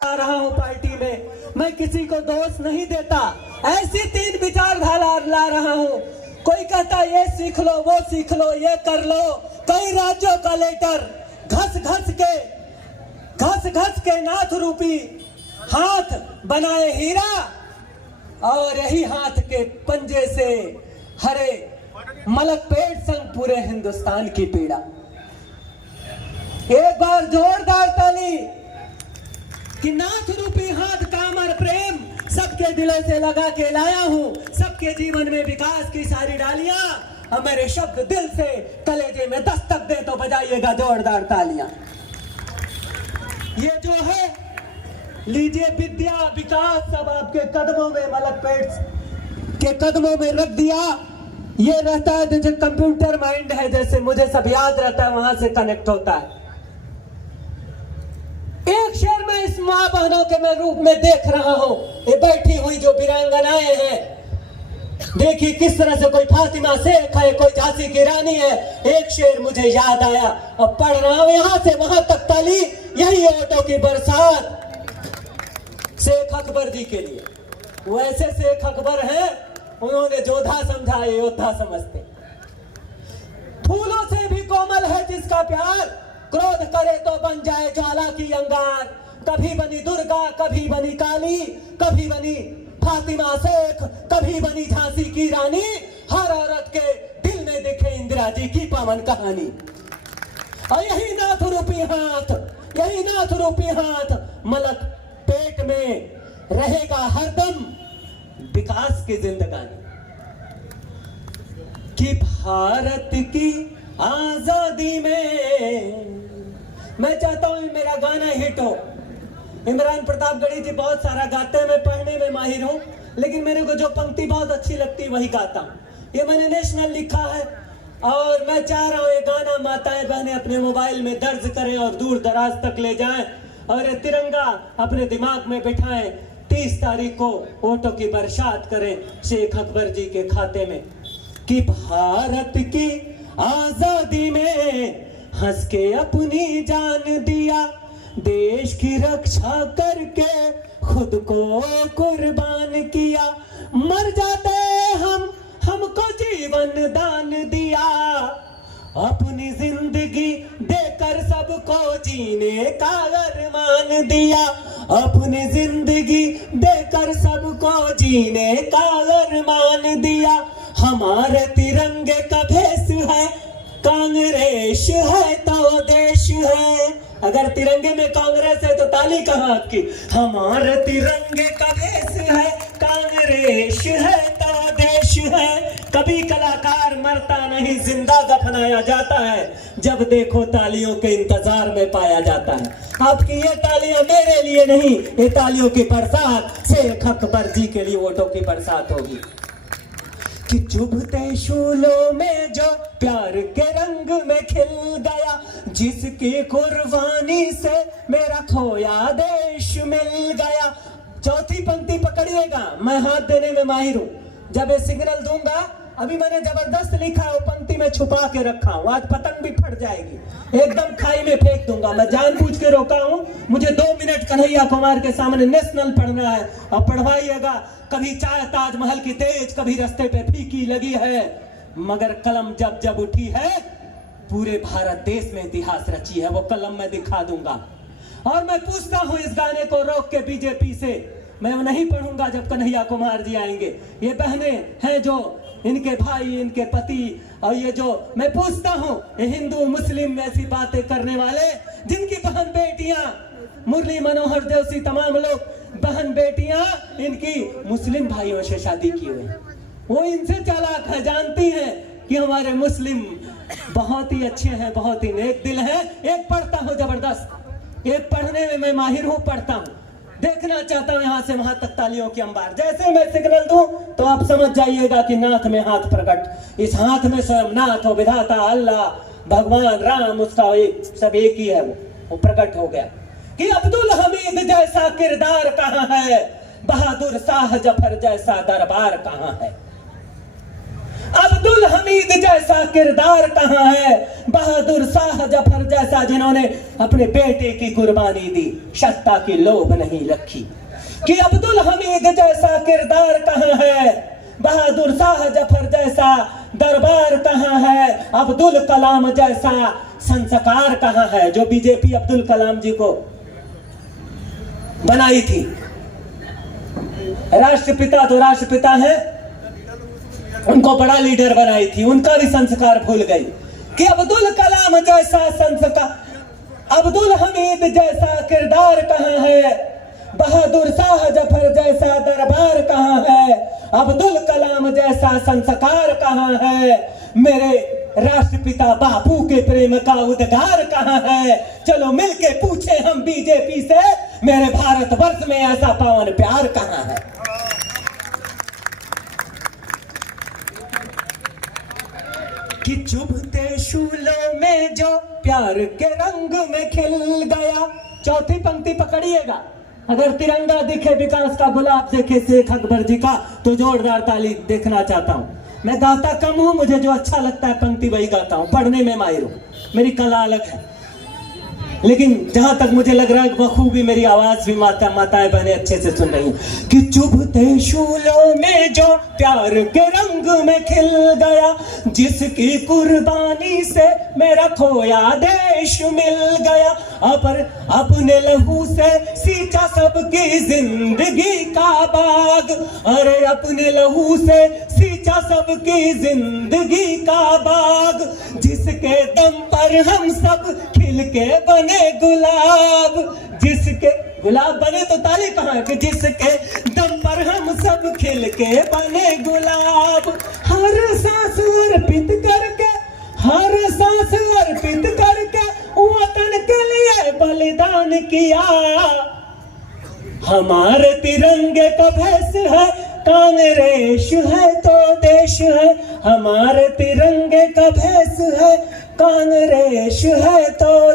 आ रहा हूँ पार्टी में, मैं किसी को दोष नहीं देता, ऐसी तीन विचारधारा ला रहा हूँ। कोई कहता ये सीख लो, वो सीख लो, ये कर लो। कई राज्यों का लेटर घस घस के नाथ रूपी हाथ बनाए हीरा, और यही हाथ के पंजे से हरे मलकपेट संग पूरे हिंदुस्तान की पीड़ा। एक बार जोरदार ताली कि नाथ रूपी हाथ का अमर प्रेम सबके दिलों से लगा के लाया हूं, सबके जीवन में विकास की सारी डालियां, और मेरे शब्द दिल से कलेजे में दस्तक दे तो बजाइएगा जोरदार तालियां। ये जो है लीजिए विद्या विकास सब आपके कदमों में, मलकपेट के कदमों में रख दिया। ये रहता है जैसे कंप्यूटर माइंड है, जैसे मुझे सब याद रहता है, वहां से कनेक्ट होता है। एक शेर में इस मां बहनों के मैं रूप में देख रहा हूं, ये बैठी हुई जो वीरांगनाएं हैं, देखिए किस तरह से कोई फातिमा शेख है, कोई झांसी की रानी है। एक शेर मुझे याद आया और पढ़ रहा हूं, यहां से वहां तक ताली, यही ऑटो की बरसात शेख अकबर जी के लिए। वो ऐसे शेख अकबर हैं, उन्होंने जोधा समझा, योद्धा समझते। फूलों से भी कोमल है जिसका प्यार, क्रोध करे तो बन जाए ज्वाला की अंगार। कभी बनी दुर्गा, कभी बनी काली, कभी बनी फातिमा शेख, कभी बनी झांसी की रानी। हर औरत के दिल में दिखे इंदिरा जी की पावन कहानी। और यही नाथ रूपी हाथ मलक पेट में रहेगा हरदम विकास की जिंदगानी। कि भारत की आजादी में मैं चाहता हूं मेरा गाना हिट हो। इमरान प्रतापगढ़ी जी बहुत सारा गाते हैं, मैं पढ़ने में माहिर हूं, लेकिन मेरे को जो पंक्ति बहुत अच्छी लगती है वही गाता हूं। ये मैंने नेशनल लिखा है और मैं चाह रहा हूं ये गाना माताएं बहनें अपने मोबाइल में दर्ज करें और दूर दराज तक ले जाएं, और ये तिरंगा अपने दिमाग में बिठाएं। 30 तारीख को वोटों की बरसात करें शेख अकबर जी के खाते में। कि भारत की आजादी में हंस के अपनी जान दिया, देश की रक्षा करके खुद को कुर्बान किया। मर जाते हमको जीवन दान दिया, अपनी जिंदगी देकर सबको जीने का अरमान दिया। अपनी जिंदगी देकर सबको जीने का अरमान दिया। हमारे तिरंगे का भेष है, कांग्रेस है तो देश है। अगर तिरंगे में कांग्रेस है तो ताली कहां आपकी। हमारे तिरंगे का भेष है, कांग्रेस है तो देश है। कभी कलाकार मरता नहीं, जिंदा दफनाया जाता है, जब देखो तालियों के इंतजार में पाया जाता है। आपकी ये तालियां मेरे लिए नहीं, ये तालियों की बरसात शेख अकबर जी के लिए वोटों की बरसात होगी। कि चुभते शूलों में जो प्यार के रंग में खिल गया, जिसकी कुर्बानी से मेरा खोया देश मिल गया। चौथी पंक्ति पकड़िएगा, मैं हाथ देने में माहिर हूं। जब ये सिग्नल दूंगा, अभी मैंने जबरदस्त लिखा है, वो पंक्ति में छुपा के रखा हूं, आज पतंग भी फट जाएगी, एकदम खाई में फेंक दूंगा। मैं जानबूझ के रोका हूं, मुझे 2 मिनट कन्हैया कुमार के सामने नेशनल पढ़ना है, और पढ़वाइएगा। कभी चाय ताजमहल की तेज, कभी रास्ते पे फीकी लगी है, मगर कलम जब जब उठी है, पूरे भारत देश में इतिहास रची है, वो कलम मैं दिखा दूंगा। और मैं पूछता हूं इस गाने को रोक के बीजेपी से, मैं नहीं पढ़ूंगा जब कन्हैया कुमार जी आएंगे। ये बहनें हैं जो इनके भाई, इनके पति, और ये जो मैं पूछता हूं ये हिंदू मुस्लिम ऐसी बातें करने वाले, जिनकी बहन बेटियां, मुरली मनोहर जोशी, तमाम लोग बहन बेटियां इनकी मुस्लिम भाइयों से शादी की हुई, वो इनसे चालाक है, जानती हैं कि हमारे मुस्लिम बहुत ही अच्छे हैं, बहुत ही नेक दिल हैं। एक पढ़ता हूं जबरदस्त, एक पढ़ने में मैं माहिर हूं, पढ़ता हूं, देखना चाहता हूं यहां से वहां तक तालियों की अंबार। जैसे मैं सिग्नल दूं तो आप समझ जाइएगा कि नाथ में हाथ प्रकट, इस हाथ में स्वयं नाथ हो, विधाता अल्लाह, भगवान राम, उसका सब एक ही है, वो प्रकट हो गया। कि अब्दुल हमीद जैसा किरदार कहां है, बहादुर शाह जफर जैसा दरबार कहां है। अब्दुल हमीद जैसा किरदार कहाँ है, बहादुर शाह जफर जैसा जिन्होंने अपने बेटे की कुर्बानी दी, सत्ता की लोभ नहीं रखी। कि अब्दुल हमीद जैसा किरदार कहाँ है, बहादुर शाह जफर जैसा दरबार कहाँ है, अब्दुल कलाम जैसा संस्कार कहाँ है। जो बीजेपी अब्दुल कलाम जी को बनाई थी, राष्ट्रपिता तो राष्ट्रपिता है, उनको बड़ा लीडर बनाई थी, उनका भी संस्कार भूल गई। कि अब्दुल कलाम जैसा संस्कार, अब्दुल हमीद जैसा किरदार कहाँ है, बहादुर शाह जफर जैसा दरबार कहाँ है, अब्दुल कलाम जैसा संस्कार कहाँ है, मेरे राष्ट्रपिता बापू के प्रेम का उद्गार कहाँ है। चलो मिलके पूछे हम बीजेपी से, मेरे भारतवर्ष में ऐसा पावन प्यार कहाँ है। कि चुभते शूलों में जो प्यार के रंग में खिल गया। चौथी पंक्ति पकड़िएगा, अगर तिरंगा दिखे विकास का गुलाब देखे शेख अकबर जी का, तो जोरदार ताली देखना चाहता हूं। मैं गाता कम हूं, मुझे जो अच्छा लगता है पंक्ति वही गाता हूं, पढ़ने में माहिर हूं, मेरी कला अलग है। लेकिन जहां तक मुझे लग रहा है बखूबी मेरी आवाज भी माताएं बहनें अच्छे से सुन रही हैं। कि चुभते शूलों में जो प्यार के रंग में खिल गया, जिसकी कुर्बानी से मेरा खोया देश मिल गया, पर अपने लहू से सींचा सबकी जिंदगी का बाग, अरे अपने लहू से सींचा सबकी जिंदगी का बाग, जिसके दम पर हम सब खिल के बने गुलाब, जिसके गुलाब बने तो ताली कहाँ, कि जिसके दम पर हम सब खिल के बने गुलाब। हर सांस अर्पित करके, हर सांस अर्पित करके वतन के लिए बलिदान किया। हमारे तिरंगे का भेष है कांग्रेस है तो देश है, हमारे तिरंगे का भेष है कांग्रेस है तो